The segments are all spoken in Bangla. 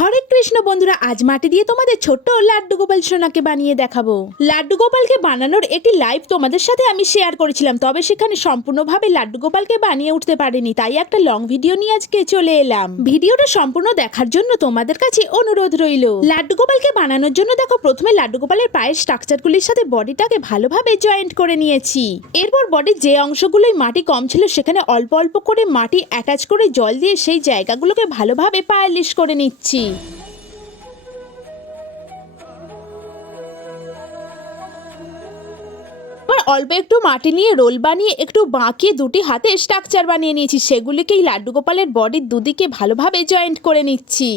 হরে কৃষ্ণ বন্ধুরা, আজ মাটি দিয়ে তোমাদের ছোট্ট লাড্ডু গোপাল সোনাকে বানিয়ে দেখাবো। লাড্ডু গোপালকে বানানোর একটি লাইভ তোমাদের সাথে আমি শেয়ার করেছিলাম, তবে সেখানে সম্পূর্ণভাবে লাড্ডু গোপালকে বানিয়ে উঠতে পারিনি, তাই একটা লং ভিডিও নিয়ে আজকে চলে এলাম। ভিডিওটা সম্পূর্ণ দেখার জন্য তোমাদের কাছে অনুরোধ রইল। লাড্ডু গোপালকে বানানোর জন্য দেখো, প্রথমে লাড্ডু গোপালের পায়ের স্ট্রাকচারগুলির সাথে বডিটাকে ভালোভাবে জয়েন্ট করে নিয়েছি। এরপর বডির যে অংশগুলোই মাটি কম ছিল, সেখানে অল্প অল্প করে মাটি অ্যাটাচ করে জল দিয়ে সেই জায়গাগুলোকে ভালোভাবে পায়ালিশ করে নিচ্ছি। এবার অল্প একটু মাটি নিয়ে রোল বানিয়ে একটু বাঁকিয়ে দুটি হাতে স্ট্রাকচার বানিয়ে নিয়েছি। সেগুলিকেই লাড্ডু গোপালের বডির দুদিকে ভালোভাবে জয়েন্ট করে নিচ্ছি।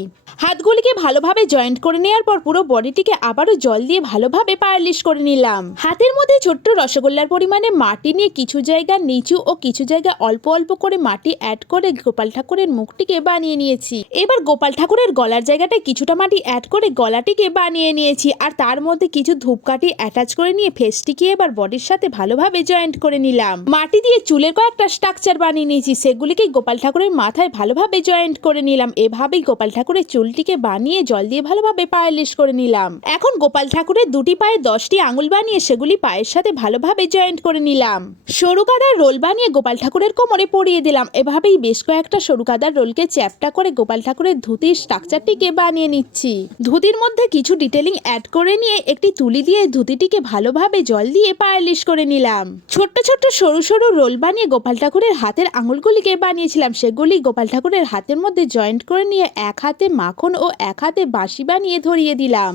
হাতগুলিকে ভালোভাবে জয়েন্ট করে নেওয়ার পর পুরো বডিটিকে আবারও জল দিয়ে ভালোভাবে পায়ালিশ করে নিলাম। হাতের মধ্যে ছোট্ট রসগোল্লার পরিমাণে মাটি নিয়ে কিছু জায়গা নিচু ও কিছু জায়গা অল্প অল্প করে মাটি অ্যাড করে গোপাল ঠাকুরের মুখটিকে বানিয়ে নিয়েছি। এবার গোপাল ঠাকুরের গলার জায়গাটায় কিছুটা মাটি অ্যাড করে গলাটিকে বানিয়ে নিয়েছি। আর তার মধ্যে কিছু ধূপকাঠি অ্যাটাচ করে নিয়ে ফেসটিকে এবার বডির ভালোভাবে জয়েন্ট করে নিলাম। মাটি দিয়ে চুলের কয়েকটা স্ট্রাকচার বানিয়ে নিয়েছি, সেগুলিকে গোপাল ঠাকুরের মাথায় ভালোভাবে জয়েন্ট করে নিলাম। এভাবেই গোপাল ঠাকুরের চুলটিকে বানিয়ে জল দিয়ে ভালোভাবে পায়েলিশ করে নিলাম। এখন গোপাল ঠাকুরের দুটি পায়ে দশটি আঙুল বানিয়ে সেগুলি পায়ের সাথে ভালোভাবে জয়েন্ট করে নিলাম। সরু কাদার রোল বানিয়ে গোপাল ঠাকুরের কোমরে পরিয়ে দিলাম। এভাবেই বেশ কয়েকটা সরু কাদার রোলকে চ্যাপটা করে গোপাল ঠাকুরের ধুতির স্ট্রাকচারটিকে বানিয়ে নিচ্ছি। ধুতির মধ্যে কিছু ডিটেলিং অ্যাড করে নিয়ে একটি তুলি দিয়ে ধুতিটিকে ভালোভাবে জল দিয়ে পায়েলিশ করে নিলাম। ছোট্ট ছোট্ট সরু সরু রোল বানিয়ে গোপাল ঠাকুরের হাতের আঙুলগুলিকে বানিয়েছিলাম। সেগুলি গোপাল ঠাকুরের হাতের মধ্যে জয়েন্ট করে নিয়ে এক হাতে মাখন ও এক হাতে বাঁশি বানিয়ে ধরিয়ে দিলাম।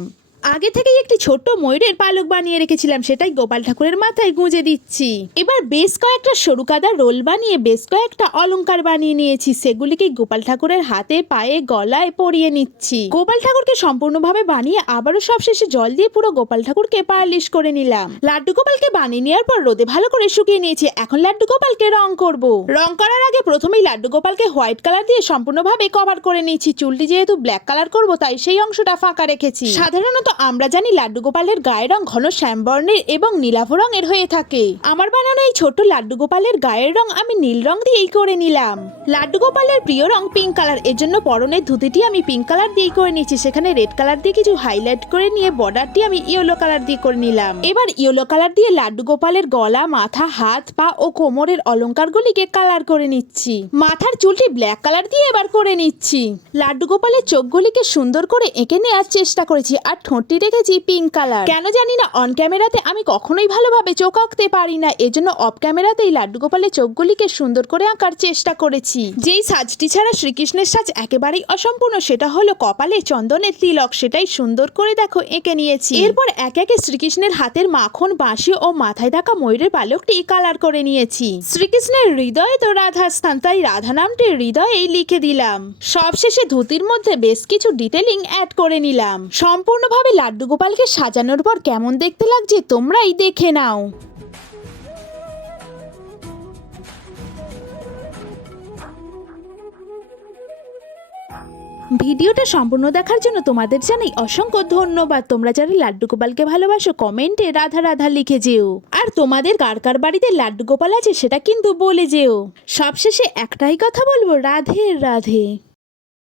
আগে থেকেই একটি ছোট্ট ময়ূরের পালক বানিয়ে রেখেছিলাম, সেটাই গোপাল ঠাকুরের মাথায় গুঁজে দিচ্ছি। এবার বেশ কয়েকটা সরু কাদা রোল বানিয়ে, বেশ কয়েকটা অলংকার বানিয়ে নিয়েছি, সেগুলিকে গোপাল ঠাকুরের হাতে, পায়ে, গলায় পরিয়ে নিচ্ছি। গোপাল ঠাকুরকে সম্পূর্ণভাবে বানিয়ে আবারও সবশেষে জল দিয়ে পুরো গোপাল ঠাকুরকে পালিশ করে নিলাম। লাড্ডু গোপালকে বানিয়ে নেওয়ার পর রোদে ভালো করে শুকিয়ে নিয়েছি, এখন লাড্ডু গোপালকে রং করব। রং করার আগে প্রথমেই লাড্ডু গোপালকে হোয়াইট কালার দিয়ে সম্পূর্ণভাবে কভার করে নিয়েছি, চুলটি যেহেতু ব্ল্যাক কালার করব, তাই সেই অংশটা ফাঁকা রেখেছি। সাধারণত আমরা জানি লাড্ডু গোপালের গায়ের রং ঘন শ্যামবর্ণের এবং নীলাভ রঙের হয়ে থাকে। আমার বানানো এই ছোট্ট লাড্ডু গোপালের গায়ের রং আমি নীল রং দিয়েই করে নিলাম। লাড্ডু গোপালের প্রিয় রং পিঙ্ক কালারের জন্য পরনের ধুতিটি আমি পিঙ্ক কালার দিয়েই করে নিয়েছি। সেখানে রেড কালার দিয়ে কিছু হাইলাইট করে নিয়ে বর্ডারটি আমি ইয়েলো কালার দিয়ে করে নিলাম। এবার ইয়েলো কালার দিয়ে লাড্ডু গোপালের গলা, মাথা, হাত, পা ও কোমরের অলংকারগুলিকে কালার করে নিচ্ছি। মাথার চুলটি ব্ল্যাক কালার দিয়ে এবার করে নিচ্ছি। লাড্ডু গোপালের চোখগুলিকে সুন্দর করে এঁকে নেওয়ার চেষ্টা করেছি আর ঠোঁটটি রেখেছি পিঙ্ক কালার কেন জানি না অন ক্যামেরাতে আমি কখনোই ভালোভাবে চোখ আঁকতে পারি না, এজন্য অফ ক্যামেরাতেই লাড্ডু গোপালের চোখগুলিকে সুন্দর করে আঁকার চেষ্টা করেছি। যেই সাজটি ছাড়া শ্রীকৃষ্ণের সাজ একেবারেই অসম্পূর্ণ, সেটা হলো কপালে চন্দনের তিলক, সেটাই সুন্দর করে দেখো, এঁকে নিয়েছি। এরপর এক একে শ্রীকৃষ্ণের হাতের মাখন, বাঁশি ও মাথায় থাকা ময়ূরের পালকটি কালার করে নিয়েছি। শ্রীকৃষ্ণের হৃদয়ে তো রাধার স্থান তাই রাধা নামটি হৃদয়েই লিখে দিলাম। সবশেষে ধুতির মধ্যে বেশ কিছু ডিটেলিং অ্যাড করে নিলাম। সম্পূর্ণভাবে লাড্ডু গোপালকে সাজানোর পর কেমন দেখতে লাগছে তোমরাই দেখে নাও। ভিডিওটা সম্পূর্ণ দেখার জন্য তোমাদের জানাই অসংখ্য ধন্যবাদ। তোমরা যারা লাড্ডু গোপালকে ভালোবাসো, কমেন্টে রাধা রাধা লিখে যেও। আর তোমাদের কার কার বাড়িতে লাড্ডু গোপাল আছে সেটা কিন্তু বলে যেও। সবশেষে একটাই কথা বলব, রাধে রাধে।